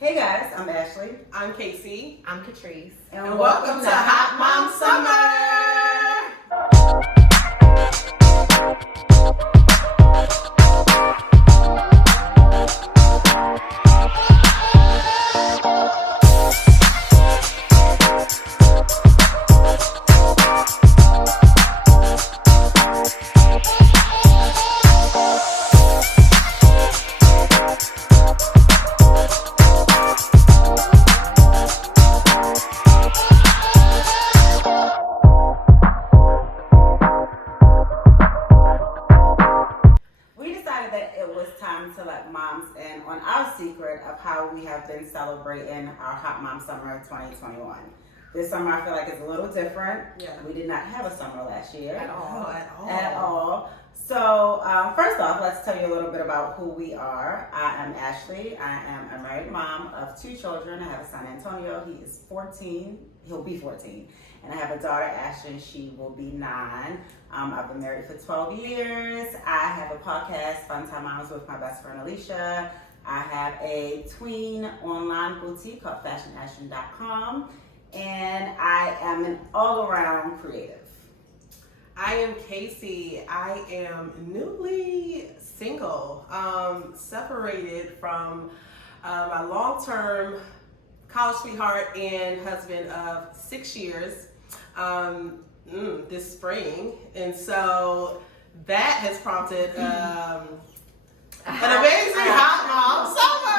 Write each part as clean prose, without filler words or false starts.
Hey guys, I'm Ashley. I'm Kacey. I'm Katryce. And welcome to Hot Mom Summer! To let moms in on our secret of how we have been celebrating our Hot Mom Summer 2021. This summer I feel like it's a little different. Yeah. We did not have a summer last year. At all. At all. So first off, let's tell you a little bit about who we are. I am Ashley. I am a married mom of 2 children. I have a son, Antonio. He is 14. He'll be 14. And I have a daughter, Ashton. She will be 9. I've been married for 12 years. I have a podcast, Fun Time Moms, with my best friend, Alicia. I have a tween online boutique called fashionashton.com. And I am an all-around creative. I am Kacey. I am newly single, separated from my long-term college sweetheart and husband of 6 years this spring. And so that has prompted an amazing Hot Mom Summer.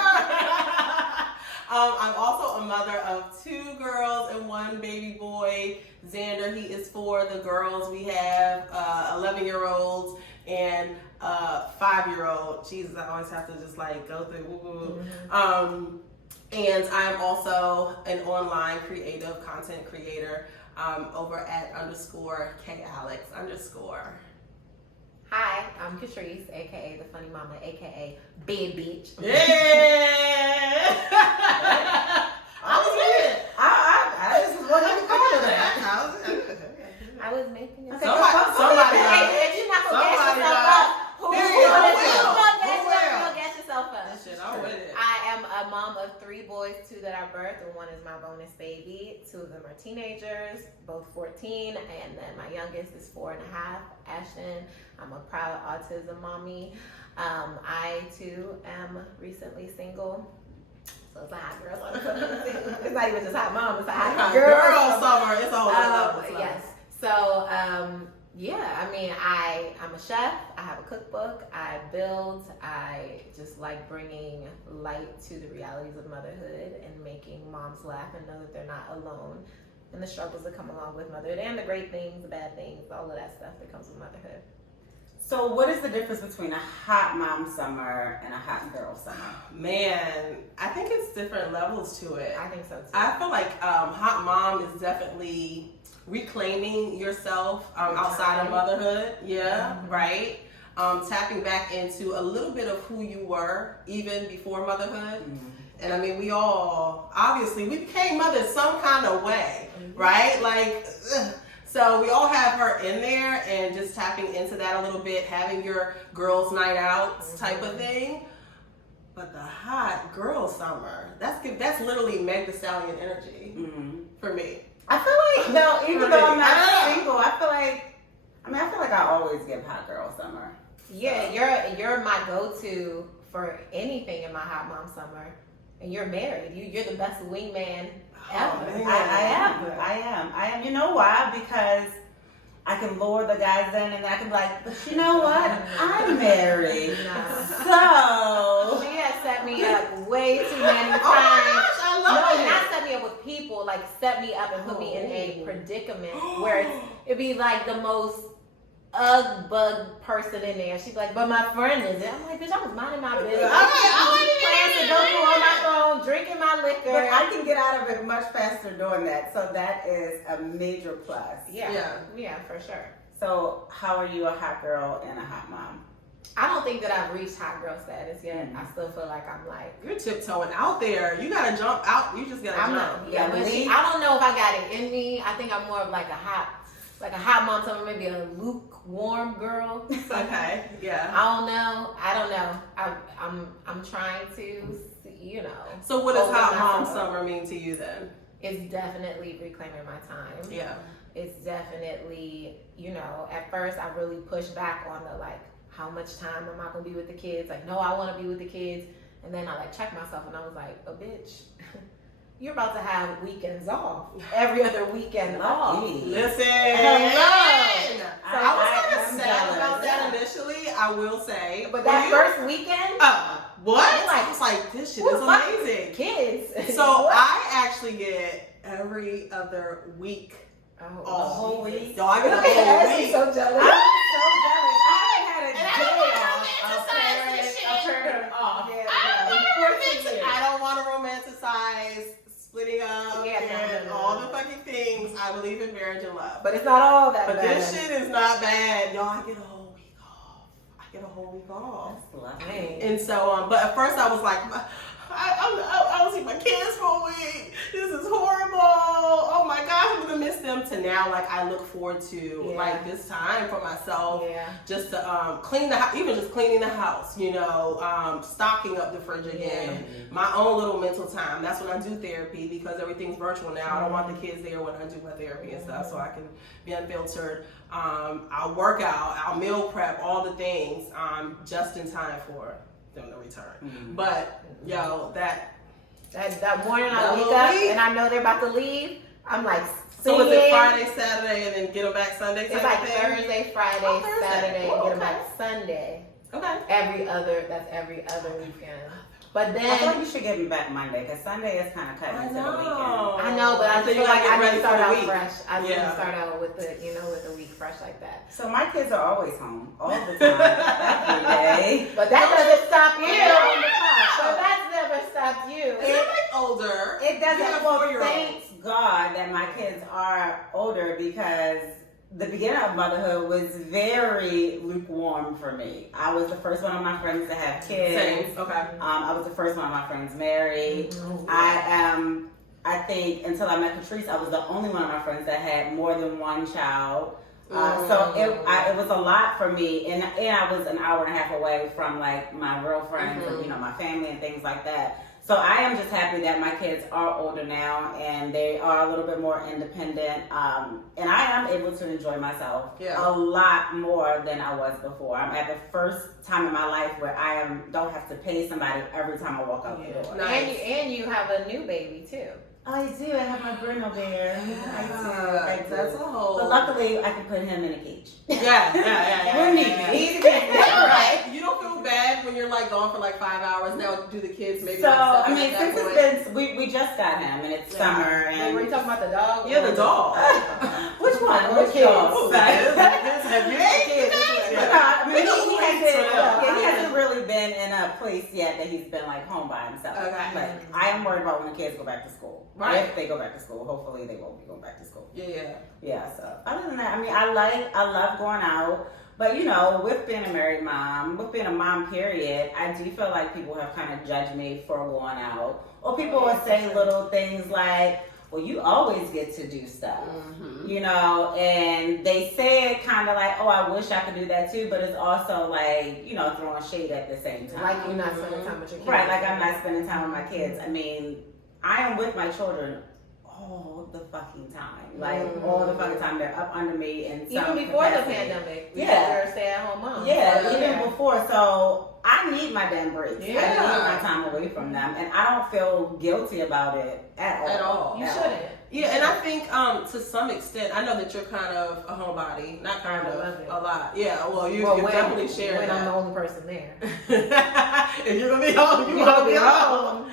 I'm also a mother of 2 girls and 1 baby boy. Xander, he is 4. The girls, we have 11-year-olds and 5-year-old. Jesus, I always have to just like go through woo-woo. And I'm also an online creative content creator over at _KAlex_. Hi, I'm Katryce, aka the Funny Mama, aka Big Bitch. Yeah! I was with it. I just wasn't even call it that. I was making it. Somebody Hey, you're not gonna gas yourself up. Who will gas yourself up? Shit, I'm with it. I am a mom of 3 boys, 2 that I birthed, and 1 is my bonus baby. 2 of them are teenagers, both 14, and then my youngest is 4 and a half, Ashton. I'm a proud autism mommy. I too am recently single. So it's a hot girl summer. It's not even just hot mom, it's a hot girl summer. It's a whole other level. Yes. So, yeah, I mean, I'm a chef. I have a cookbook. I build. I just like bringing light to the realities of motherhood and making moms laugh and know that they're not alone in the struggles that come along with motherhood and the great things, the bad things, all of that stuff that comes with motherhood. So what is the difference between a hot mom summer and a hot girl summer? Man, I think it's different levels to it. I think so too. I feel like hot mom is definitely reclaiming yourself outside of motherhood. Yeah, right. Tapping back into a little bit of who you were even before motherhood. And I mean, we all, obviously, we became mothers some kind of way, right? Like, so we all have her in there and just tapping into that a little bit, having your girls' night out type of thing. But the hot girl summer, that's literally Meg Thee Stallion energy for me. I feel like, no, even though I'm not single, I feel like I always give hot girl summer. Yeah, you're my go-to for anything in my hot mom summer. And you're married. You're the best wingman ever. I am. You know why? Because I can lure the guys in and I can be like, but you know what? I'm married. So she has set me up way too many times. Oh my gosh, I love it. Not set me up with people, like set me up and put me in a predicament where it'd be like the most bug person in there. She'd be like, but my friend is it. I'm like, bitch, I was minding my business. Plans to go through on my phone, drinking my liquor. But I can get out of it much faster doing that. So that is a major plus. Yeah, for sure. So how are you a hot girl and a hot mom? I don't think that I've reached hot girl status yet. I still feel like I'm like, you're tiptoeing out there. You gotta jump out. You just gotta jump. I don't know if I got it in me. I think I'm more of like a hot like a hot mom summer, maybe a lukewarm girl. Okay, yeah. I don't know. I'm trying to, you know. So what does open hot mom myself up. summer mean to you then? It's definitely reclaiming my time. Yeah. It's definitely, you know, at first I really pushed back on the like, how much time am I gonna be with the kids? Like, no, I want to be with the kids. And then I like checked myself and I was like, a bitch, you're about to have weekends off. Every other weekend off. Listen. Hello. I was kind of sad about that initially, I will say. But that first weekend, what? You're like, I was like, this shit is amazing. Kids. So I actually get every other week. Oh, A whole week? No, I get a whole week. So jealous. I'm so jealous. I haven't And I had a don't day wanna off. romanticize this shit. Off. I don't want to romanticize splitting up and all the fucking things. I believe in marriage and love. But it's not all that But bad. this shit is not bad. Y'all, I get a whole week off. I get a whole week off. That's lovely. And so, but at first I was like, I don't see my kids for a week. This is horrible. Oh my gosh, I'm gonna miss them. To now, like I look forward to like this time for myself, just to clean the house, even just cleaning the house. You know, stocking up the fridge again. My own little mental time. That's when I do therapy because everything's virtual now. I don't want the kids there when I do my therapy and stuff, so I can be unfiltered. I'll work out, I'll meal prep, all the things, just in time for them to return. But yo, that morning I wake up and I know they're about to leave, I'm like so is it Friday, Saturday, and then get them back Sunday? It's like thing? Thursday, Friday, Saturday, and get them back Sunday. Okay. That's every other weekend. But then I feel like you should get me back Monday because Sunday is kind of cutting into the weekend. I know, but I just feel like I need to start out fresh. I need to Yeah. start out with the week fresh like that. So my kids are always home all the time, every day. But that doesn't stop you. Yeah. So that's never stopped you. They're like older. It doesn't. You have Well, 4-year-olds. thanks God that my kids are older because the beginning of motherhood was very lukewarm for me. I was the first one of my friends to have kids. Same. Okay. I was the first one of my friends married. I think until I met Katryce, I was the only one of my friends that had more than one child. So it was a lot for me, and I was an hour and a half away from like my real friends and you know my family and things like that. So I am just happy that my kids are older now and they are a little bit more independent, and I am able to enjoy myself a lot more than I was before. I'm at the first time in my life where I don't have to pay somebody every time I walk out the door. Nice. And you have a new baby too. I do. I have my Bruno bear. I do. That's a whole. But luckily, I can put him in a cage. Yeah. We're neat. He's right. You don't feel bad when you're like gone for like 5 hours. Now do the kids maybe? So like I mean, at that since point? it's been, we just got him, and it's summer. And Were you talking about the dog? Yeah, the dog. which one? Which Which dog? Oh, have you ate? I mean, he hasn't really been in a place yet that he's been like home by himself. Okay. But I am worried about when the kids go back to school. Right. If they go back to school, hopefully they won't be going back to school. Yeah. So other than that, I mean, I love going out. But you know, with being a married mom, with being a mom period, I do feel like people have kind of judged me for going out. Or people will say little things like, well, you always get to do stuff, you know, and they say it kind of like, oh, I wish I could do that too, but it's also like, you know, throwing shade at the same time. Like you're not spending time with your kids. Right, like I'm not spending time with my kids. I mean, I am with my children all the fucking time. Like, all the fucking time. They're up under me in some even before capacity. the pandemic. Yeah. You're a stay-at-home mom. Yeah, even before. So I need my damn breaks. Yeah. I need my time away from them. And I don't feel guilty about it at all. You shouldn't. Yeah, and I think to some extent, I know that you're kind of a homebody, not kind I of, love it. a lot. Yeah, well, you when, definitely share when I'm the that. only person there. If you're gonna be home, you're gonna be home.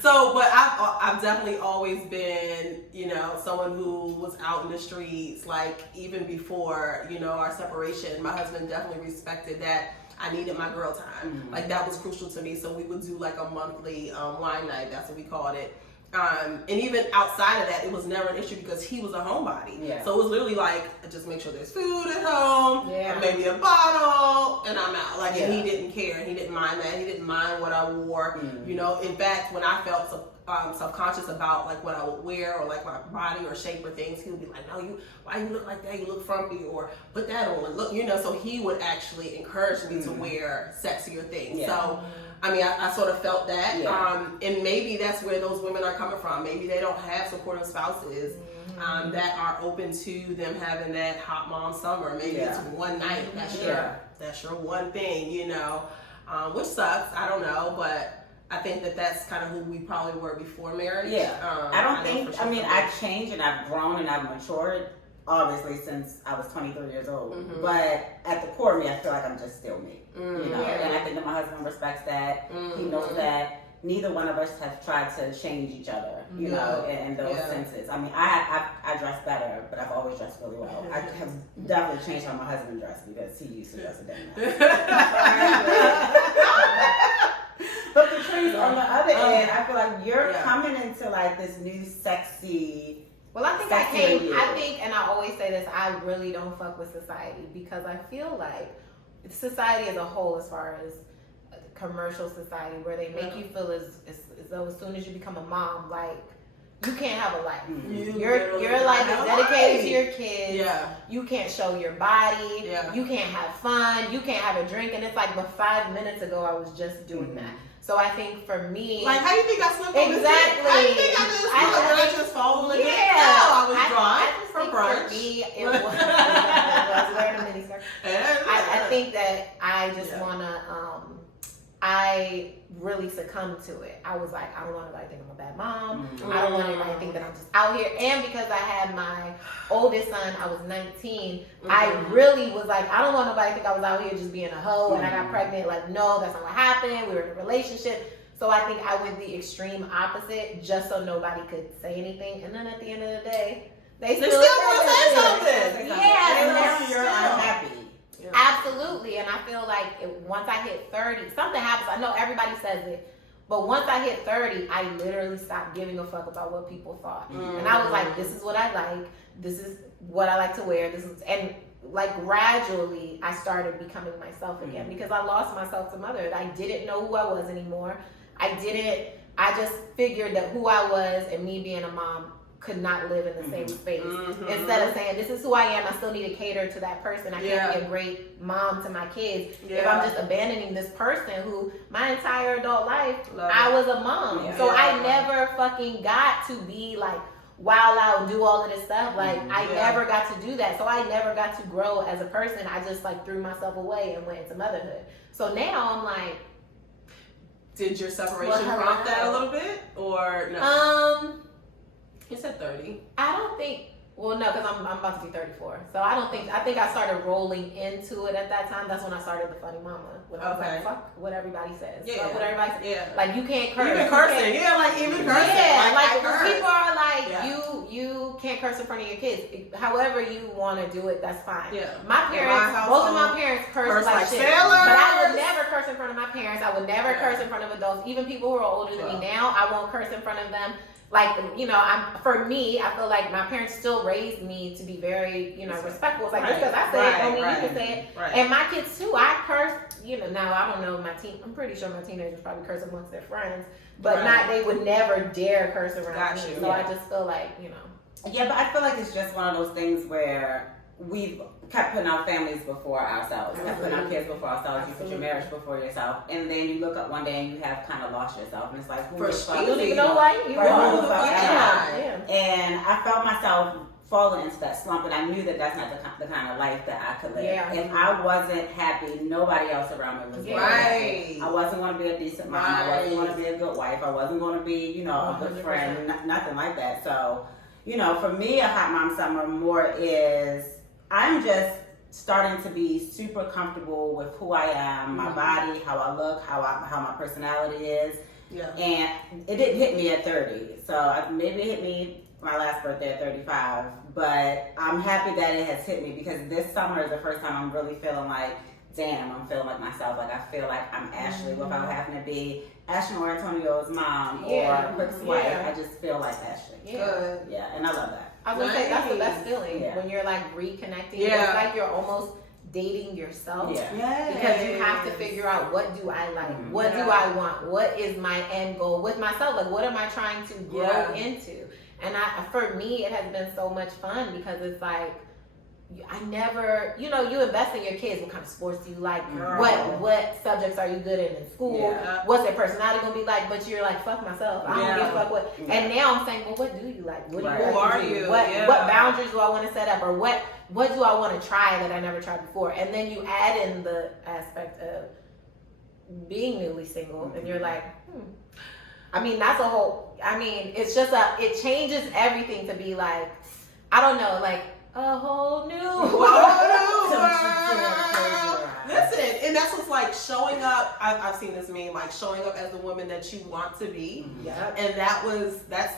So, but I've definitely always been, you know, someone who was out in the streets, like even before, you know, our separation. My husband definitely respected that. I needed my girl time. Like that was crucial to me. So we would do like a monthly wine night. That's what we called it. And even outside of that, it was never an issue because he was a homebody. Yeah. So it was literally like, just make sure there's food at home, Yeah. maybe a bottle, and I'm out. Like, and Yeah. he didn't care. He didn't mind that. He didn't mind what I wore. You know, in fact, when I felt self-conscious about like what I would wear or like my body or shape or things, he would be like, no, why you look like that? You look frumpy, or put that on. Look, you know, so he would actually encourage me to wear sexier things. Yeah. So, I mean, I sort of felt that. Yeah. And maybe that's where those women are coming from. Maybe they don't have supportive spouses that are open to them having that hot mom summer. Maybe it's one night. That's your one thing, you know, which sucks. I don't know, but I think that's kind of who we probably were before marriage. Yeah. I don't know think, for sure I mean, for me. I've changed and I've grown and I've matured, obviously, since I was 23 years old. But at the core of me, I feel like I'm just still me. You know, and I think that my husband respects that. He knows that neither one of us have tried to change each other, you know, in those senses. I mean, I dress better, but I've always dressed really well. I have definitely changed how my husband dressed because he used to dress a damn But Katryce, on the other end, I feel like you're coming into like this new sexy. Well, I think and I always say this, I really don't fuck with society because I feel like society as a whole, as far as commercial society, where they make you feel as though as soon as you become a mom, like you can't have a life. Your life is dedicated to your kids. Yeah. You can't show your body. Yeah. You can't have fun. You can't have a drink. And it's like, but 5 minutes ago, I was just doing that. So I think for me, like, how do you think I slept on exactly. How do you think I just fall again? Yeah. No, I was I dry just from think brunch. For me, it was, I was wearing a mini skirt. I think that I just wanna. I really succumbed to it. I was like, I don't want anybody to think I'm a bad mom. I don't want anybody to think that I'm just out here. And because I had my oldest son, I was 19. I really was like, I don't want nobody to think I was out here just being a hoe and I got pregnant. Like, no, that's not what happened. We were in a relationship. So I think I went the extreme opposite just so nobody could say anything. And then at the end of the day, they still want to say something. Yeah. And now you're unhappy. Yeah. Absolutely, and I feel like once I hit 30, something happens. I know everybody says it, but once I hit 30, I literally stopped giving a fuck about what people thought. And I was like, this is what I like. This is what I like to wear. And like gradually, I started becoming myself again because I lost myself to motherhood. I didn't know who I was anymore. I just figured that who I was and me being a mom could not live in the same space. Instead of saying, this is who I am, I still need to cater to that person. I can't be a great mom to my kids if I'm just abandoning this person who my entire adult life, I was a mom. So I never fucking got to be like wild out and do all of this stuff. Like I never got to do that. So I never got to grow as a person. I just like threw myself away and went into motherhood. So now I'm like, did your separation prompt that a little bit or no? You said 30. I don't think. Well, no, because I'm about to be 34. So I think I started rolling into it at that time. That's when I started the funny mama. When I was like, fuck what everybody says. Fuck what everybody says. Yeah. Like you can't curse. Even cursing. Yeah, like even cursing. Yeah, like curse. people are like, you can't curse in front of your kids. However you want to do it, that's fine. Yeah. My parents, both of my parents curse like shit. Sailors. But I would never curse in front of my parents. I would never curse in front of adults. Even people who are older than me now, I won't curse in front of them. Like, you know, for me, I feel like my parents still raised me to be very, you know, respectful. It's like, just because I say it, don't mean you can say it. Right. And my kids too, I curse, you know, now I don't know I'm pretty sure my teenagers probably curse amongst their friends, but they would never dare curse around me. So I just feel like, you know. Yeah, but I feel like it's just one of those things where we've kept putting our families before ourselves, kept putting our kids before ourselves. You put your marriage before yourself, and then you look up one day and you have kind of lost yourself, and it's like, who the fuck? You don't even know why you And I felt myself falling into that slump, and I knew that that's not the kind of life that I could live. Yeah. If I wasn't happy, nobody else around me was happy. I wasn't going to be a decent mom. I wasn't going to be a good wife. I wasn't going to be, you know, a good friend. Nothing like that. So, you know, for me, a hot mom summer more is I'm just starting to be super comfortable with who I am, my body, how I look, how my personality is. Yeah. And it didn't hit me at 30. So maybe it hit me my last birthday at 35. But I'm happy that it has hit me because this summer is the first time I'm really feeling like damn, I'm feeling like myself. Like I feel like I'm Ashley without having to be Ashley or Antonio's mom or Quick's wife. I just feel like Ashley. Yeah. Yeah, and I love that. I was gonna say that's the best feeling when you're like reconnecting. It's like you're almost dating yourself. Yeah. Because you have to figure out, what do I like? What do I want? What is my end goal with myself? Like, what am I trying to grow into? And for me, it has been so much fun because it's like, I never, you invest in your kids. What kind of sports do you like? What subjects are you good in school? What's their personality gonna be like? But you're like, fuck myself. I don't give a fuck what. And now I'm saying, well, what do you like? What do you like to do? What boundaries do I want to set up? Or what do I want to try that I never tried before? And then you add in the aspect of being newly single, and you're like, I mean, that's a whole. I mean, it's just it changes everything to be like, I don't know, like. A whole new Listen, and that's what's like showing up. I've seen this meme, like showing up as the woman that you want to be. Yeah. And that's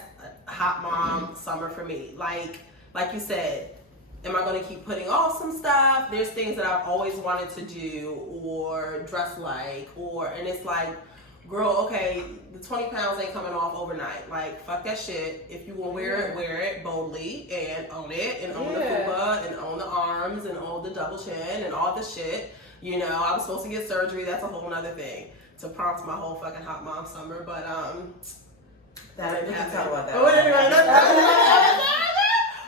hot mom summer for me. Like you said, am I going to keep putting off some stuff? There's things that I've always wanted to do or dress like, and it's like, girl, okay, the 20 pounds ain't coming off overnight. Like, fuck that shit. If you want to wear it boldly and own it and own the fupa and own the arms and own the double chin and all the shit. I was supposed to get surgery. That's a whole nother thing to prompt my whole fucking hot mom summer. But, that we can talk about that.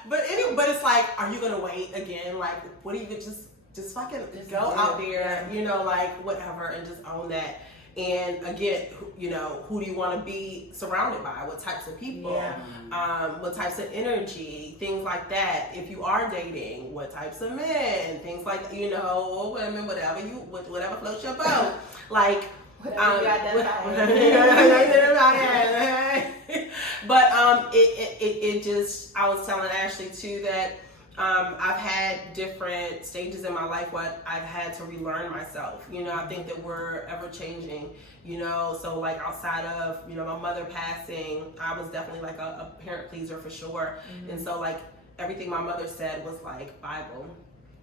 But it's like, are you going to wait again? Like, what do you just fucking go out there, like whatever, and just own that. And again, who do you want to be surrounded by? What types of people? What types of energy? Things like that. If you are dating, what types of men? Things like, women, whatever floats your boat. Like, whatever you identify. But it just, I was telling Ashley too that I've had different stages in my life where I've had to relearn myself. I think that we're ever changing, so like outside of, my mother passing, I was definitely like a parent pleaser for sure. And so like everything my mother said was like Bible.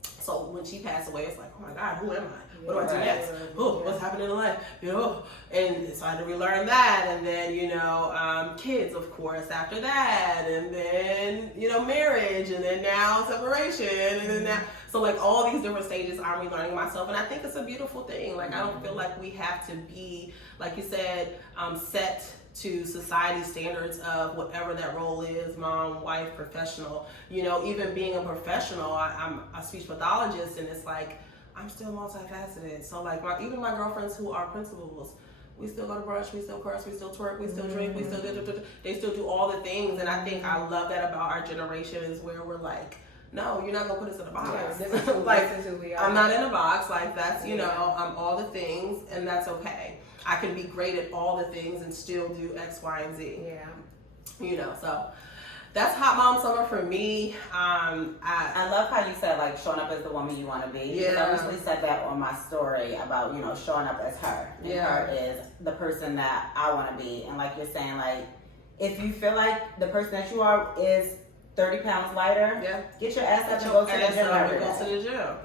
So when she passed away, it's like, oh my God, who am I? What do I do next? What's happening in life? And so I had to relearn that. And then, kids, of course, after that. And then, marriage. And then now separation. And then now. So, like, all these different stages, I'm relearning myself. And I think it's a beautiful thing. Like, I don't feel like we have to be, like you said, set to society standards of whatever that role is, mom, wife, professional. Even being a professional, I'm a speech pathologist, and it's like, I'm still multifaceted. So like even my girlfriends who are principals, we still go to brunch, we still curse, we still twerk, we still drink, we still they still do all the things. And I think I love that about our generation is where we're like, no, you're not gonna put us in a box. Like, this is who we are. I'm not in a box. Like that's, I'm all the things, and that's okay. I can be great at all the things and still do X, Y, and Z. Yeah. So that's hot mom summer for me. I love how you said like showing up as the woman you want to be. Yeah. I recently said that on my story about showing up as her. And her is the person that I want to be. And like you're saying, like if you feel like the person that you are is 30 pounds lighter, get your ass up and go to the gym every day.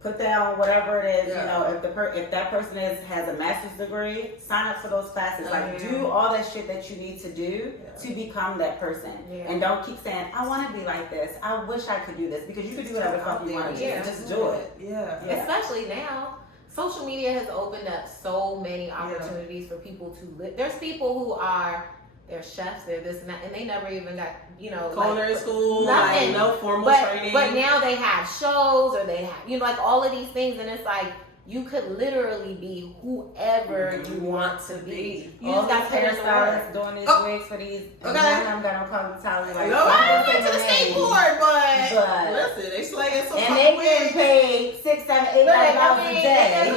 Put down whatever it is, if that person has a master's degree, sign up for those classes. Do all that shit that you need to do to become that person. And don't keep saying, I want to be like this. I wish I could do this, because you can do whatever the fuck you want to do. Just do it. Especially now, social media has opened up so many opportunities for people to live. There's people who they're chefs, they're this and that, and they never even got, culinary school, nothing. Like no formal training. But now they have shows, or they have, like all of these things, and it's like, you could literally be whoever you want to be. You all just got these hairstylists doing these wigs for these. Okay. I'm gonna call Natalia. Like, I went to the skateboard, but listen, they slaying some. And they getting paid $6, $7, $8 a day. I'm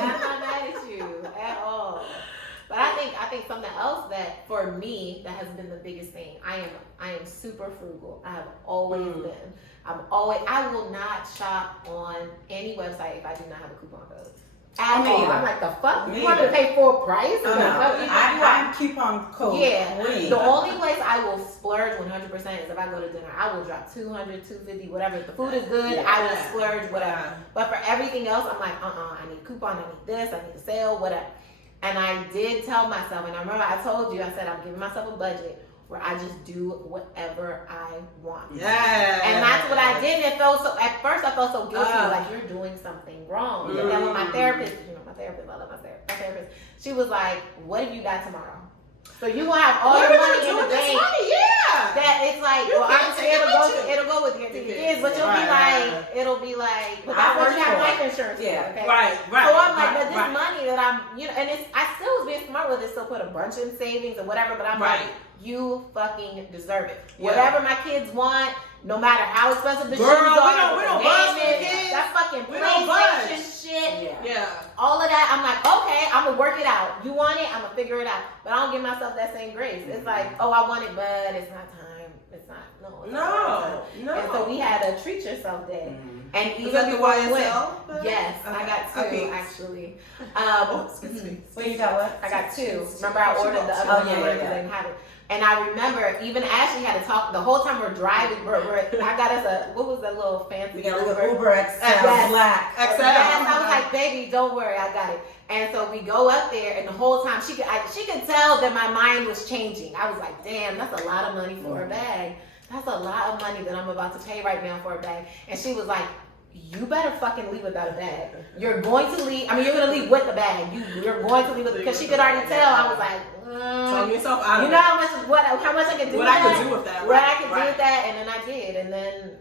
not mad at you at all. But I think something else that for me that has been the biggest thing. I am super frugal. I have always been. I will not shop on any website if I do not have a coupon code. at Me all. either. I'm like, the fuck? Me You want to either. pay full price? Oh, no. I'm coupon code. Yeah, queen. the only place I will splurge 100% is if I go to dinner. I will drop 200, 250, whatever. If the food is good, I will splurge, whatever. But for everything else, I'm like, I need a coupon, I need this, I need a sale, whatever. And I did tell myself, and I remember I told you, I said I'm giving myself a budget where I just do whatever I want. Yeah. And that's what I did. And it felt so, at first I felt so guilty, like you're doing something wrong. But then when my therapist, I love my therapist, she was like, what if you die tomorrow? So you gonna have all your money in the bank. That it's like, well, obviously it'll go with your kids, but it'll be like, but that's what you have life insurance for. Okay? Right. So I'm like, but this money that I'm, and I still was being smart with it, still put a bunch in savings and whatever, but I'm like, you fucking deserve it. Yeah. Whatever my kids want, no matter how expensive the shoes Girl, are, we don't budge for kids. that fucking We don't PlayStation budge. shit. Yeah. All of that, I'm like, okay, I'm gonna work it out. You want it, I'm gonna figure it out. But I don't give myself that same grace. It's like, oh, I want it, but it's not time. It's not. No. And so we had a treat yourself day. And Is even that the before we went, YSL? yes, Okay. I got two Okay. actually. Excuse me. Wait, you got what? I got two. Remember, I ordered the other one because they didn't have it. And I remember even Ashley had to talk the whole time we're driving. I got us what was that little fancy? We got like an Uber XL Yes. black. XL. Yes, I was like, baby, don't worry, I got it. And so we go up there, and the whole time she could tell that my mind was changing. I was like, damn, that's a lot of money for a bag. That's a lot of money that I'm about to pay right now for a bag. And she was like, you better fucking leave without a bag. You're going to leave. I mean, you're going to leave with the bag. You're going to leave with because she could already tell. I was like, Talk yourself out of you know how much I could do with that? What I could do with that. What I could do with that, and then I did. And then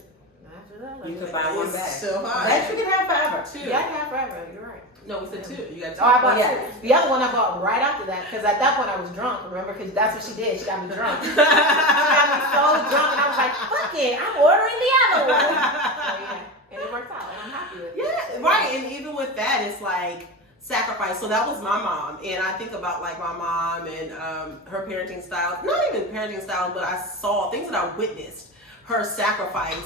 after that, You could buy one bag. Still high. That you can have forever. Two. Yeah, I can have forever. You're right. No, we said two. You got two. Oh, I bought Yeah. two. The other one I bought right after that because at that point I was drunk. Remember? Because that's what she did. She got me drunk. She got me so drunk, and I was like, "Fuck it, I'm ordering the other one." So yeah, and it worked out, and I'm happy with it. Yeah, right. And even with that, it's like sacrifice. So that was my mom, and I think about like my mom and her parenting style. Not even parenting style, but I saw things that I witnessed her sacrifice.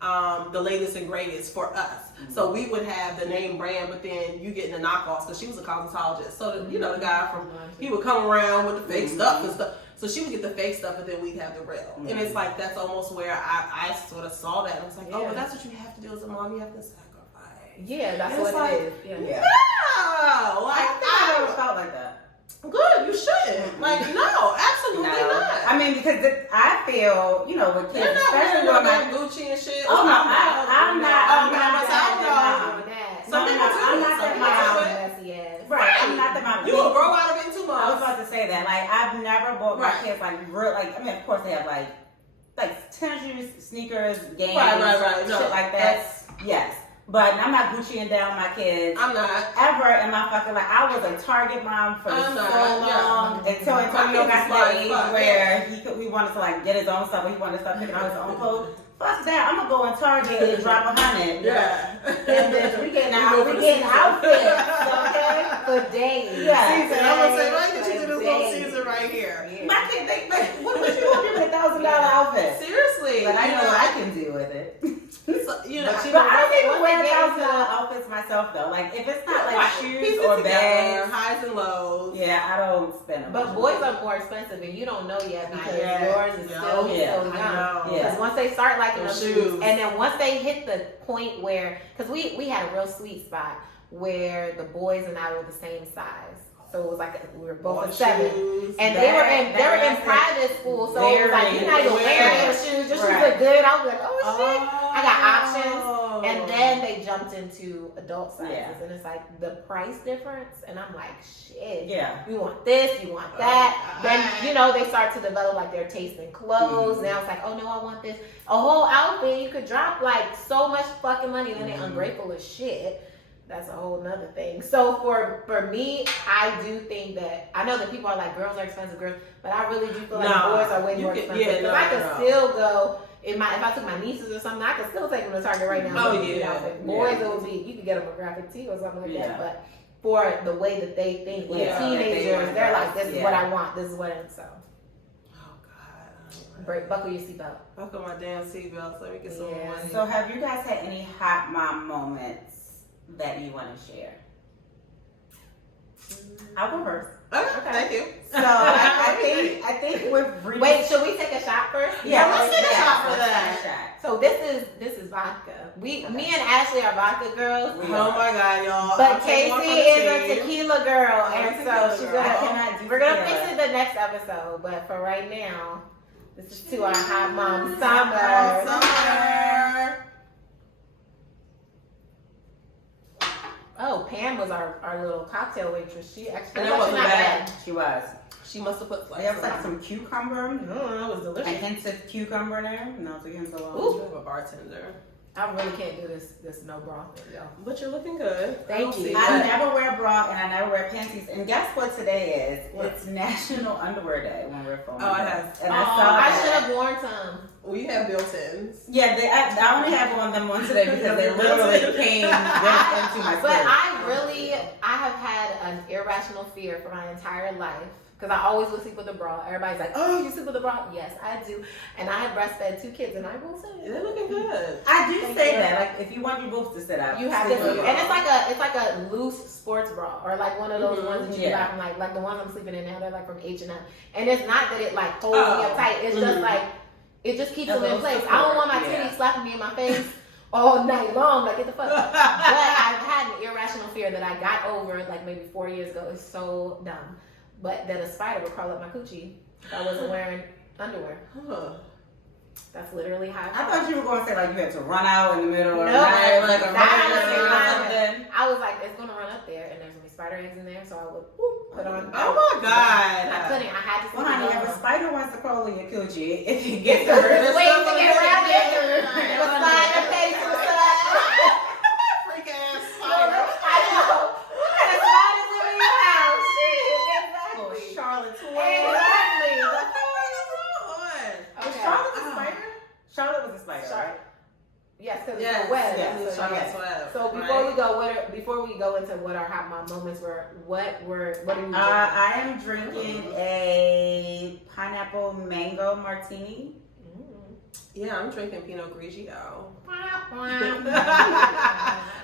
The latest and greatest for us. So we would have the name brand, but then you getting the knockoffs because she was a cosmetologist. So the guy he would come around with the fake stuff and stuff. So she would get the fake stuff, but then we'd have the real. And it's like that's almost where I sort of saw that. I was like, oh, well, that's what you have to do as a mom. You have to sacrifice. Yeah, that's And what it's like, it is. Yeah. No, like I never felt like that. good. You shouldn't. Like no, absolutely not. I mean, because I feel, with kids, You're not especially wearing with no Gucci and shit. Oh no, I'm not that mom. Some people do. I'm not that mom. Right, I'm not that mom. You will grow out of it in 2 months. I was about to say that. Like, I've never bought my Right. kids I mean, of course they have like tennis shoes, sneakers, games, Right. No, shit like that. Yes. But I'm not Gucciing down my kids. I'm not. Ever in my fucking life. I was a Target mom for so long until Antonio got to that age where he wanted to like get his own stuff. He wanted to start picking out his own clothes. Fuck that! I'm gonna go in Target and drop 100. Yeah. And then we getting outfits, okay, For days. Yeah. Season. I'm gonna say, why did you do this whole season right here? My kid, what you gonna do with $1,000 outfit? Seriously. But I know what I can do with it. So, But I don't even wear $1,000 outfits myself though. Like if it's not like shoes or bags, highs and lows. yeah, I don't spend them. But boys are more expensive, and you don't know yet because yet. yours is still so young. Yeah. Because once they start liking Those those shoes. shoes, and then once they hit the point where, because we had a real sweet spot where the boys and I were the same size, so it was like we were both a 7, and they were in private school, so it was like you're not even wearing your shoes. Your shoes look good. I was like, oh shit, I got options. And then they jumped into adult sizes, and it's like the price difference, and I'm like, shit. Yeah. You want this, you want that. Then, they start to develop like their taste in clothes. Now it's like, oh no, I want this. A whole outfit, you could drop like so much fucking money, and then they're ungrateful as shit. That's a whole nother thing. So for me, I do think that, I know that people are like, girls are expensive, girls, but I really do feel like boys are way more expensive. Because I could still go, if I took my nieces or something, I could still take them to Target right now. Boys, it would be, you could get them a graphic tee or something like that. But for the way that they think, when teenagers, they're like, this is what I want, this is what I'm so. Buckle your seatbelt. Buckle my damn seatbelt. Let me get some more money. So have you guys had any hot mom moments that you want to share? I'll go first. Okay. Thank you. So I think with Wait, should we take a shot first? Yeah, let's take a shot for that. So this is vodka. Me and Ashley are vodka girls. Oh my God, y'all! But Kacey is a tequila girl, and so we're gonna fix it the next episode. But for right now, this is to our hot mom summer. Oh, Pam was our little cocktail waitress. She actually wasn't bad. She was. She must have put There was like some cucumber. That was delicious. A hint of cucumber there. No, 2 hints of lime. Ooh, a bartender. I really can't do this no bra thing, y'all. But you're looking good. Thank you. I never wear a bra and I never wear panties. And guess what today is? It's National Underwear Day when we're filming. Oh, I have. And I should have worn some. We have built-ins. Yeah, I only have them on today because they literally came right into my But skirt. I have had an irrational fear for my entire life. Because I always would sleep with a bra. Everybody's like, oh, you sleep with a bra? Yes, I do. And I have breastfed 2 kids, and I will say They're looking good. I do say that. Like, if you want your boobs to sit up, you have sleep to. with a bra. And it's like a loose sports bra, or like one of those ones that you buy from like the ones I'm sleeping in now. They're like from H&M. And it's not that it like holds me up tight. It's just like it just keeps them in place. I don't want my titties slapping me in my face all night long. Like, get the fuck up. But I've had an irrational fear that I got over like maybe 4 years ago. It's so dumb. But that a spider would crawl up my coochie if I wasn't wearing underwear. That's literally how I thought you were going to say like you had to run out in the middle of the No, night, like a I was like, it's gonna run up there, and there's gonna be spider eggs in there, so I would put on. Oh my God! I couldn't. I had to. Well, honey, if a spider wants to crawl in your coochie, if it gets to Wait her, to get around there. The spider pays to the side. Freak ass spider. I know. What kind of spiders live in your house? Shit, exactly. Charlotte's Exactly. Okay. Charlotte was a spider? Charlotte was a spider. Charlotte. Yes, because Yes, it's a web. yes, So, Charlotte's web. So before we go into what our hot mom moments were, what are you drinking? I am drinking a pineapple mango martini. Yeah, I'm drinking Pinot Grigio.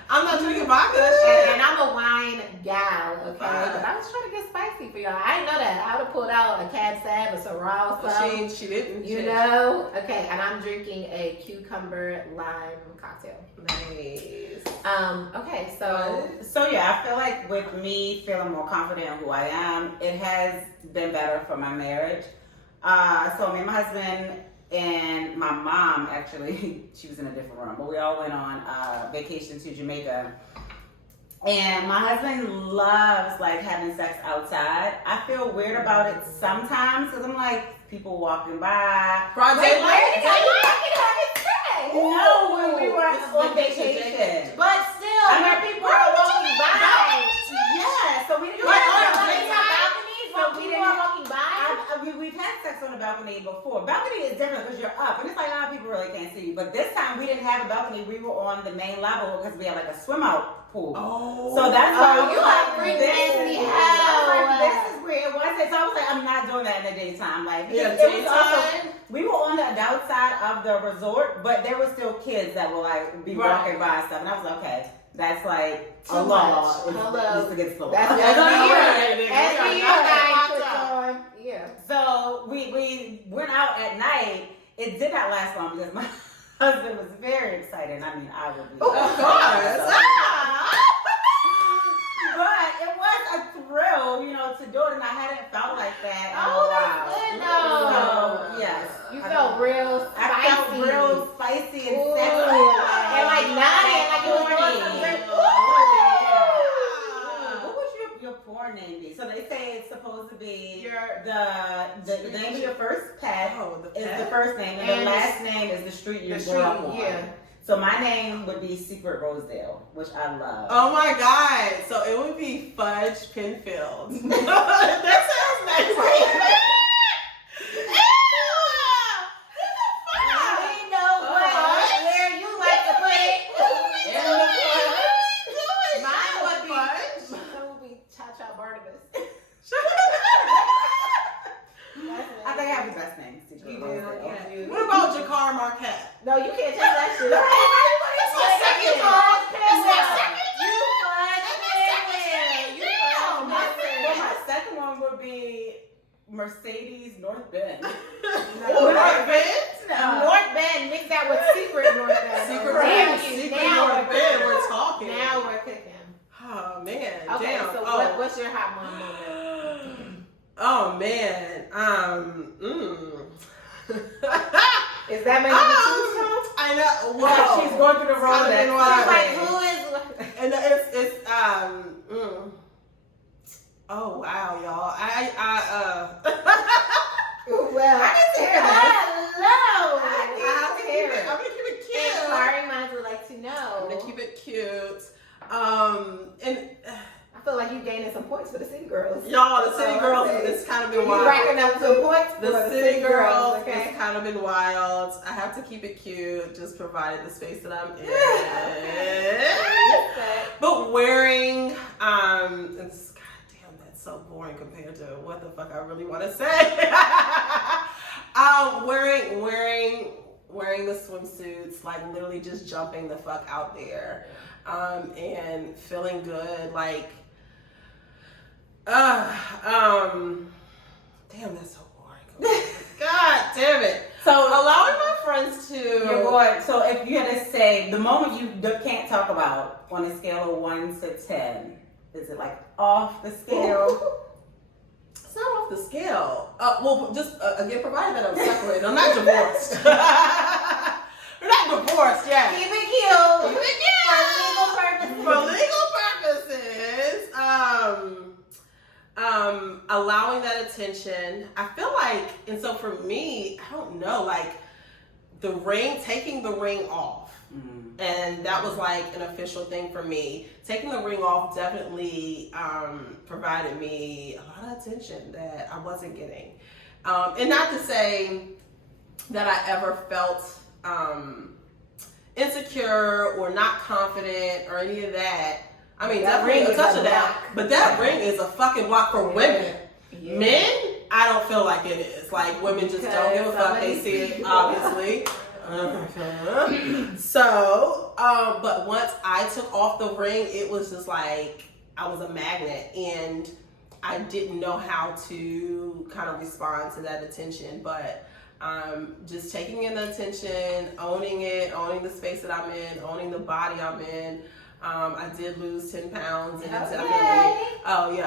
I'm not drinking vodka. And I'm a wine gal, okay? But I was trying to get spicy for y'all. I didn't know that. I would have pulled out a Cab Sav, a Syrah, something. She didn't. You know? Okay, and I'm drinking a cucumber lime cocktail. Nice. Okay, So yeah, I feel like with me feeling more confident in who I am, it has been better for my marriage. So me and my husband and my mom, actually, she was in a different room, but we all went on vacation to Jamaica. And my husband loves like having sex outside. I feel weird about it sometimes because I'm like, people walking by. Project No, when we were on vacation. but still, I mean, people are walking by. Yeah, so we didn't walking by. We've had sex on the balcony before. Balcony is different because you're up, and it's like, people really can't see you. But this time we didn't have a balcony. We were on the main level because we had like a swim out pool. Oh, so that's why you are freaking hell. This is weird. So I was like, I'm not doing that in the daytime. Like, yeah, we were on the adult side of the resort, but there were still kids that were like be walking by and stuff, and I was like, okay. That's like a law. Hello. Against the law. That's yeah. So we went out at night. It did not last long because my husband was very excited. I mean, I would be. Of course. But it was a thrill, to do it, and I hadn't felt like that in a while. That's good. So, yes. You felt real spicy. I felt real spicy and sexy. And like nodding, like you were doing something. What would your porn name be? So they say it's supposed to be the name of your first pet is the first name, and the last name is the street you grew up on. Yeah. So my name would be Secret Rosedale, which I love. Oh my God! So it would be Fudge Penfield. That sounds nice. I think I have the best name. Secret Rosedale. What about Jakar Marquette? No, you can't change that shit. would be Mercedes North Bend. North Bend? North Bend, mix that with secret North Bend. Secret North Bend, we're talking. Now we're cooking. Oh, man. Okay, Damn. so what's your hot mom moment? Oh, man. Is that maybe the two songs? I know. Well, Whoa. she's going through the road. She's like, who is... And it's oh wow, y'all. Well, I need to hear that. Hello. I'm gonna keep it cute. Inquiring minds would like to I'm know. gonna keep it cute. And I feel like you gaining some points for the city girls. y'all, the city girls, it's kind of been You wild. racking up some points for The city girls, okay? it's kind of been wild. I have to keep it cute, just provided the space that I'm in. But wearing, it's goddamn, that's so boring compared to what the fuck I really want to say. Wearing the swimsuits, like literally just jumping the fuck out there, and feeling good, like, damn, that's so boring. God damn it. So Allowing my friends to. your boy. So if you had to say the moment you can't talk about on a scale of 1 to 10, is it like off the scale? It's not off the scale. Well, just again, provided that I'm separated. I'm not divorced. We're not divorced yet. Keep it cute. Keep it cute. For legal purposes. For legal purposes. Allowing that attention. I feel like, and so for me, I don't know, like taking the ring off. Mm. And that was like an official thing for me. Taking the ring off definitely provided me a lot of attention that I wasn't getting. And not to say that I ever felt insecure or not confident or any of that. I mean, That definitely ring a is touch a of that. block. But that ring is a fucking block for women. Yeah. Men, I don't feel like it is. Like, women just don't give a fuck. They see it, obviously. So, but once I took off the ring, it was just like I was a magnet, and I didn't know how to kind of respond to that attention. But just taking in the attention, owning it, owning the space that I'm in, owning the body I'm in. I did lose 10 pounds, and it's definitely, I'm not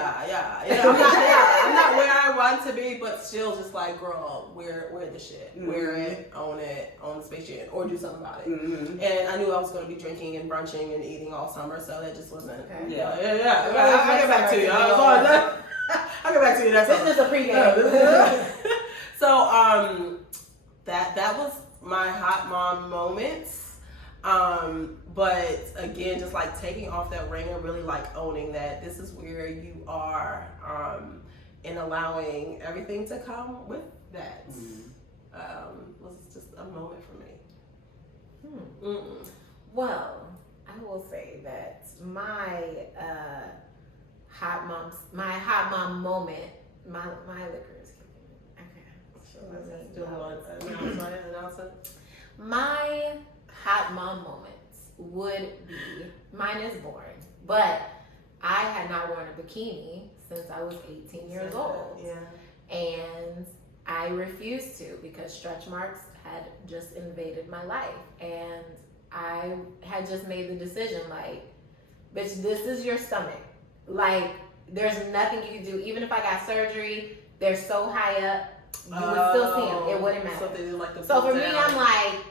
where I want to be, but still just like, girl, wear the shit, wear it, own the space you're in, or do something about it. Mm-hmm. And I knew I was going to be drinking and brunching and eating all summer, so that just wasn't. Okay. I'll get back to you. I'll get back to you. That's This is a pregame. So that was my hot mom moments. But again, just like taking off that ring and really like owning that this is where you are, and allowing everything to come with that, was just a moment for me. Well, I will say that my hot mom moment, my liquor is kicking. Okay. So let's do one announcement. My hot mom moments would be, mine is boring, but I had not worn a bikini since I was 18 years old. Yeah. And I refused to because stretch marks had just invaded my life. And I had just made the decision, like, bitch, this is your stomach. Like, there's nothing you can do. Even if I got surgery, they're so high up, you would still see them. It wouldn't matter. So, they like the So for me, down. I'm like,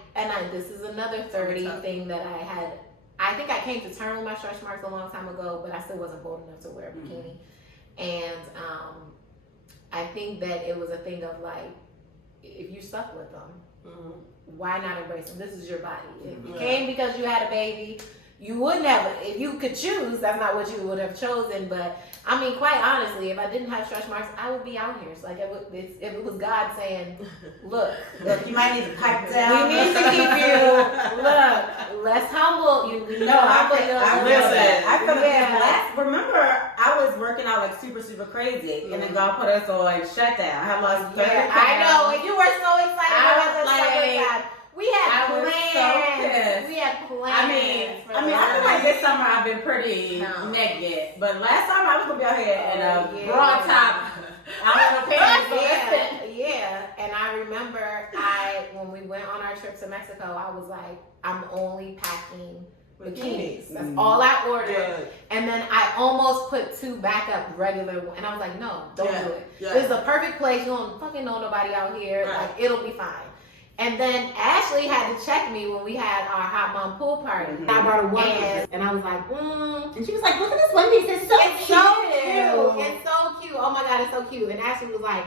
this is another 30 thing that I had. I think I came to terms with my stretch marks a long time ago, but I still wasn't bold enough to wear a bikini. And I think that it was a thing of like, if you stuck with them, why not embrace them? This is your body. If you came because you had a baby, you wouldn't have. If you could choose, that's not what you would have chosen. But I mean, quite honestly, if I didn't have stretch marks, I would be out here. So like, if it was God saying, look, you might need to pipe down. we need to keep you, less humble. I feel like remember, I was working out like super, super crazy, and then God put us on shutdown. I lost 30 pounds. I know, and you were so excited about like, we had I was plans. so pissed. We had plans. I feel like this summer I've been pretty naked, but last summer I was gonna be out here in a bra top trip to Mexico, I was like, I'm only packing bikinis. That's Mm-hmm. all I ordered. Good. And then I almost put 2 backup regular ones. And I was like, no, don't do it. Yeah. This is a perfect place. You don't fucking know nobody out here. Right. Like, it'll be fine. And then Ashley had to check me when we had our hot mom pool party. Mhm. I brought a one and I was like, And she was like, look at this one piece. It's so it's cute. so cute. It's so cute. Oh my God, it's so cute. And Ashley was like,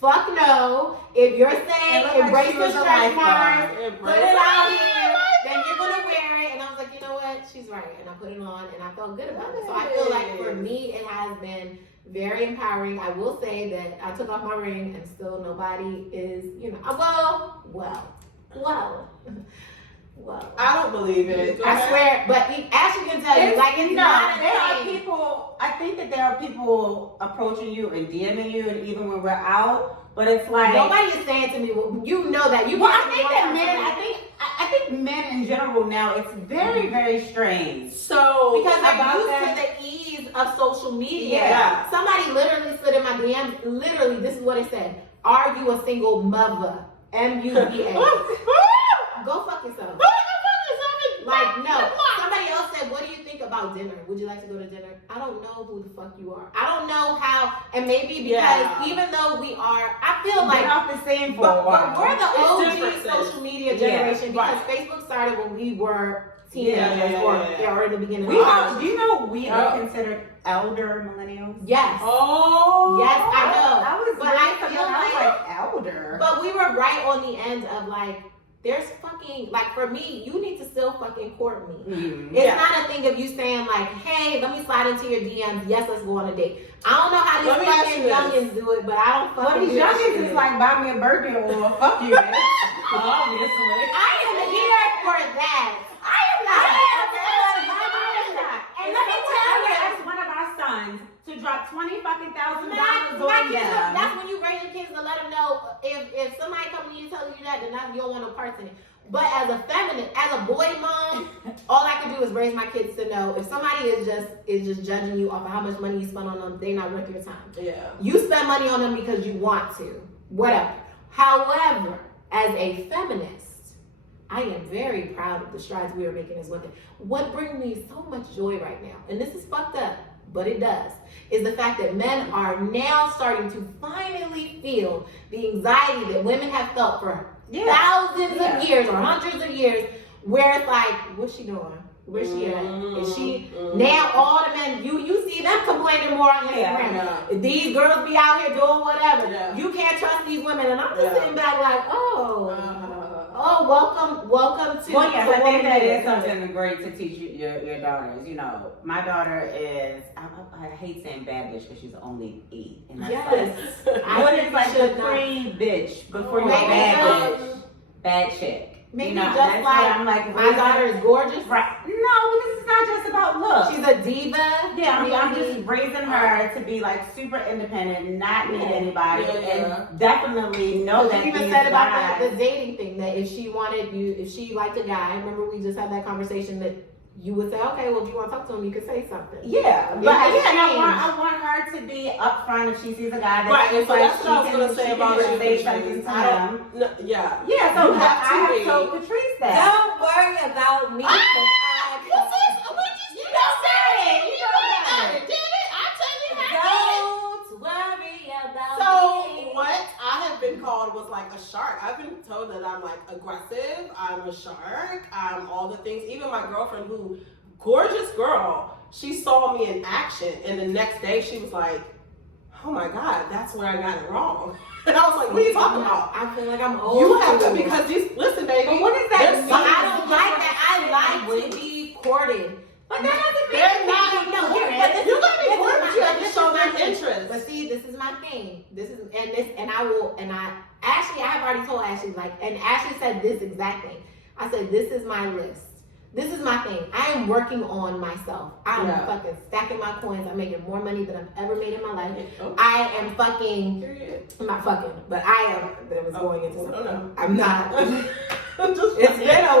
fuck no. If you're saying embrace the stretch marks, put it out here, then you're gonna wear it. And I was like, you know what? She's right. And I put it on and I felt good about it. So I feel like for me, it has been very empowering. I will say that I took off my ring and still nobody is, well. I don't believe it. I swear, but Ashley can tell you, like, it's not a there are thing. people, I think that there are people approaching you and DMing you, and even when we're out, but it's like, Nobody is saying to me, well, you know that. You well, I can't think be that one men, person. I think men in general now, it's very, very strange. So Because they're about used that- to the ease of social media. Yeah. Somebody literally slid in my DMs. Literally, this is what it said. Are you a single mother? MUVA. Go fuck yourself. Like, no. Somebody else said, what do you think about dinner? Would you like to go to dinner? I don't know who the fuck you are. I don't know how, and maybe because even though we are, I feel like, Been off the same for a but while. we're the It's OG differences. social media Yeah, generation because right. Facebook started when we were teenagers Yeah. or in the beginning We of are, college. do you know we are Yeah. considered elder millennials? Yes. Oh. Yes, I know. I was But raised I something, feel I was like- like elder. But we were right on the end of like, there's fucking, like for me, you need to still fucking court me. Mhm. It's not a thing of you saying like, hey, let me slide into your DMs. Yes, let's go on a date. I don't know how Let these me ask fucking you this. youngins do it, but I don't Well, fucking these do that youngins shit. is like, buy me a birthday or fuck you, bitch. Obviously. I am here for that. I am not. And let me tell you, as one of our sons, to drop $20,000 My on kids, them. that's when you raise your kids to let them know if somebody coming to you telling you that, then you don't want no parts in it. But as a feminine, as a boy mom, all I can do is raise my kids to know if somebody is just judging you off of how much money you spend on them, they're not worth your time. Yeah. You spend money on them because you want to, whatever. However, as a feminist, I am very proud of the strides we are making as women. What brings me so much joy right now, and this is fucked up, but it does, is the fact that men are now starting to finally feel the anxiety that women have felt for thousands of years or hundreds of years, where it's like, what's she doing? Where's she at? Is she now all the men you see them complaining more on Instagram. Yeah. These girls be out here doing whatever. Yeah. You can't trust these women, and I'm just sitting back like, welcome to. Well, yes, the I think woman that here. is something great to teach your daughters. You know, my daughter is, I hate saying bad bitch because she's only 8. And that's Yes. like, I what think is like you the should not. pre bitch before you're Maybe bad just- bitch, bad chick. Maybe you know, just that's like, what I'm like. my daughter is gorgeous. Right. No, because it's not just about looks. She's a diva. Yeah, I'm just raising her to be like super independent, not need anybody, and definitely know that You even these said about guys- the dating thing, that if she wanted you, if she liked a guy, remember we just had that conversation that you would say, okay, well, if you want to talk to him, you could say something. Yeah, It but has yeah, and changed. I want her to be upfront if she sees a guy that Right, she's so like, that's what I was gonna say about she can say you. something to I him. don't- no, yeah. Yeah, so You have to I have be. told Katryce that. Don't worry about me. Don't worry about So me. what I have been called was like a shark. I've been told that I'm like aggressive, I'm a shark, I'm all the things. Even my girlfriend, who gorgeous girl, she saw me in action, and the next day she was like, oh my God, that's where I got it wrong. And I was like, what are you talking about? I feel like I'm old. You have to, too. because these, listen, baby. But what is that there's mean? But I some- don't like that. I like to be courted. But that doesn't mean They're not important. But you gotta be This is courted, my- but you have to this show is my them thing. interest. But see, this is my thing. I have already told Ashley, like, and Ashley said this exact thing. I said, this is my list. This is my thing. I am working on myself. I'm fucking stacking my coins. I'm making more money than I've ever made in my life. Oh, I am fucking, period. I'm not fucking, but I am, that was going into something. no. I'm not. Just It's been a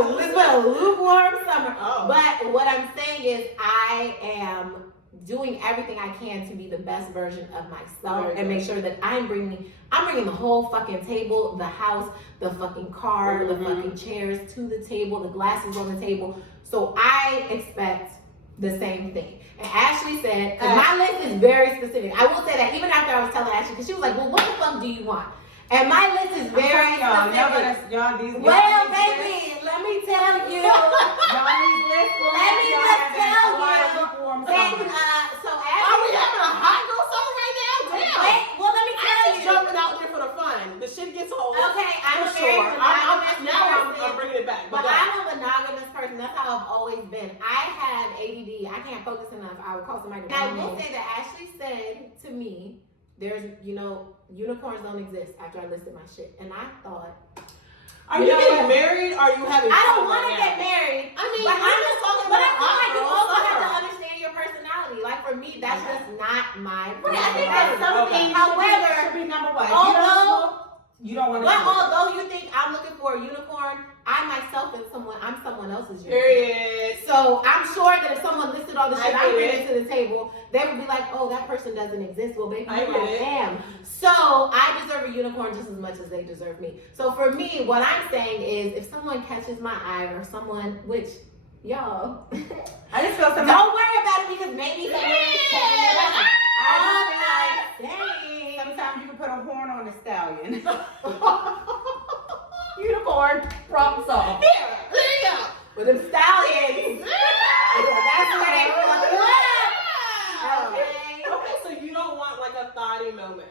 lukewarm summer. Oh. But what I'm saying is I am doing everything I can to be the best version of myself Very and good. make sure that I'm bringing the whole fucking table, the house, the fucking car, the fucking chairs to the table, the glasses on the table. So I expect the same thing. And Ashley said, because my list is very specific. I will say that even after I was telling Ashley, because she was like, well, what the fuck do you want? And my list is very specific. Well, baby, let me tell you. Y'all need lists. Let me just tell you. So Are we Ashley, having a hot girl summer right now? Damn. wait, well, let me tell I'm just you. jumping out there for the fun. The shit gets old. Okay, I'm for a very sure. monogamous Now I'm person. bringing it back. But I'm a monogamous person. That's how I've always been. I have ADD. I can't focus enough. I would call somebody. And I will say that Ashley said to me, there's, unicorns don't exist after I listed my shit. And I thought, Are you getting married or are you having I fun don't want to right get now? married. I mean, But we're just talking I about feel like you hot also girl have to summer. understand your personality. Like for me, that's just not my Right, I think that's personality. something. However, should be number one. You don't want to. But although you think I'm looking for a unicorn, I myself am I'm someone else's unicorn. Period. So I'm sure that if someone listed all the shit I I'm get bringing to the table, they would be like, "Oh, that person doesn't exist." Well, baby, I I get it. am. So I deserve a unicorn just as much as they deserve me. So for me, what I'm saying is, if someone catches my eye or someone, which y'all, I just feel something. don't worry about it because maybe someone is catching your eye. I just feel like Dang. sometimes you can put a horn on a stallion. Unicorn, problem solved. Here, there you go. With them stallions. That's where they fucking live. Okay. Okay, so you don't want like a thotty moment.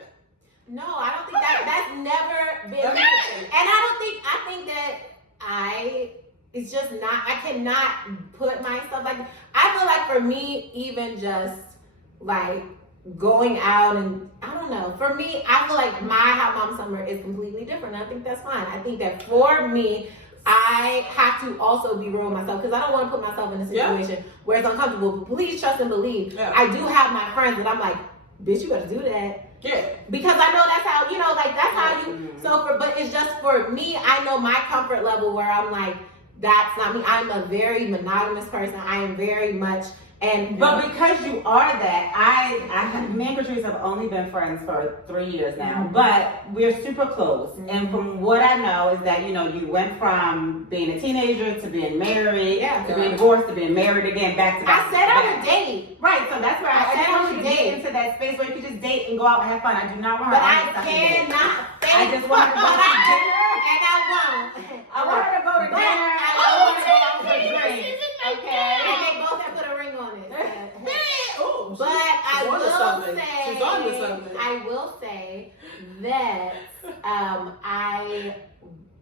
No, I don't think that's never been. Okay. And I think that it's just not, I cannot put myself like, I feel like for me, even just like going out and, I don't know, for me, I feel like my hot mom summer is completely different. I think that's fine. I think that for me, I have to also be real with myself because I don't want to put myself in a situation where it's uncomfortable. But please trust and believe. Yeah. I do have my friends that I'm like, bitch, you better do that. Yeah. Because I know that's how, like that's how you, but it's just for me, I know my comfort level where I'm like, that's not me. I'm a very monogamous person. I am very much, But because you are that, me and Katryce have only been friends for 3 years now, but we're super close. And from what I know is that, you went from being a teenager to being married, to being divorced, to being married again, back to back. I said I would date. Right, so that's where I said want I you would to get date. into that space where you can just date and go out and have fun. I do not want her But I to stuck in bed. cannot think. I just want her to go to dinner. And I won't. I want her to go to But dinner. I I want her to go out for will. drinks. Okay. And they both have put a ring on it. Oh, But I on to will something. say, She's on to something. I will say that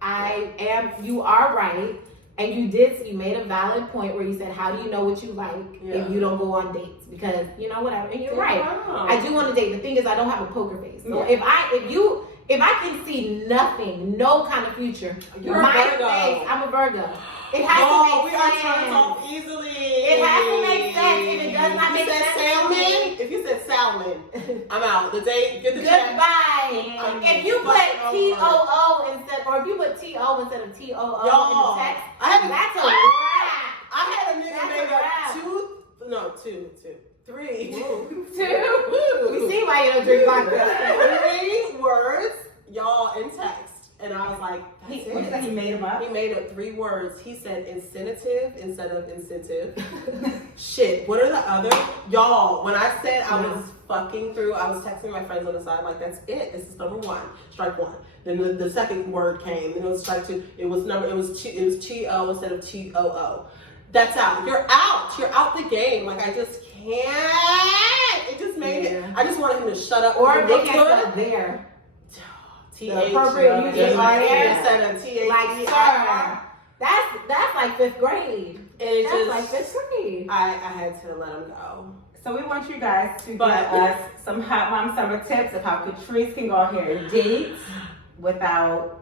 I am. You are right, and you made a valid point where you said, "How do you know what you like if you don't go on dates?" Because whatever. And you're right. I do want to date. The thing is, I don't have a poker face. So if I can see nothing, no kind of future, You're my a Virgo. face, I'm a Virgo. It has to Oh, make we are sense. turned off easily. It has to make sense. If it does not If make you said sense, salmon, if you said salmon, I'm out. The date, get the check. Goodbye. If you put TOO instead, or if you put TO instead of TOO in Y'all, the text, I had that's a wrap. I had a nigga That's made a wrap. up three. Two. We see why you don't drink vodka. 3 words, y'all, in text. And I was like, What did he made him up? He made up 3 words. He said incentive instead of incentive. Shit, what are the other? Y'all, when I said I was fucking through, I was texting my friends on the side, like, that's it. This is number 1, strike 1. Then the second word came, and it was strike 2. It was T-O instead of T-O-O. That's out. You're out. You're out the game. Like, I just can't. It just made it. I just wanted him to shut up. Or It they looked can good. spell there. T-H, appropriate use just of right there. instead of T-H. Like, sir. That's like 5th grade. And That's like 5th grade. I had to let him go. So we want you guys to give us some hot mom summer tips of how Katryce can go out here and date without,